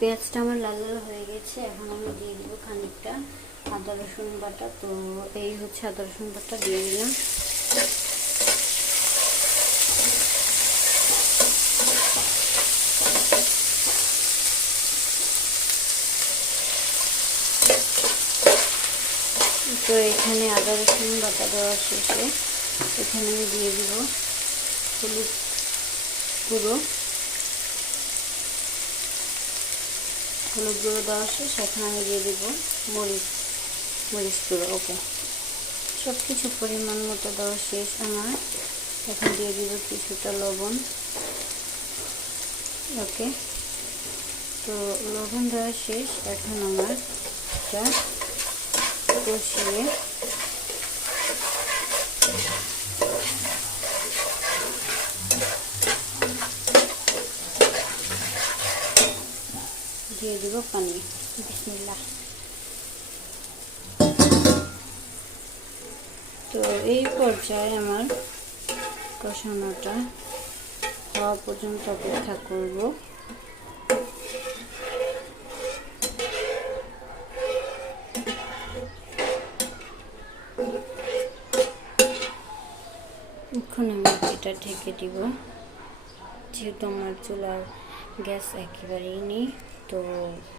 পেঁয়াজটা আমার লাল লাল হয়ে গেছে। এখন আমি দিয়ে দিব খানিকটা আদা রসুন বাটা। তো এই হচ্ছে আদা রসুন বাটা দিয়ে দিলাম। তো এখানে আদা রসুন বাটা দেওয়া শেষে এখানে আমি দিয়ে দিব হলুদ গুঁড়ো। দেওয়া শেষ, এখন আমি দিয়ে দিব মরিচ গুঁড়ো। ওকে, সব কিছু পরিমাণ মতো দেওয়া শেষ আমার। এখন দিয়ে দিব কিছুটা লবণ। ওকে, তো লবণ দেওয়া শেষ। এখন আমার এটা কষিয়ে দিয়ে দিব পানি। বিসমিল্লাহ। তো এই পর্যায়ে আমার কষানোটা হওয়া পর্যন্ত অপেক্ষা করব। এখন আমি এটা ঢেকে দিব, যেহেতু আমার চুলার গ্যাস একেবারেই নেই। তো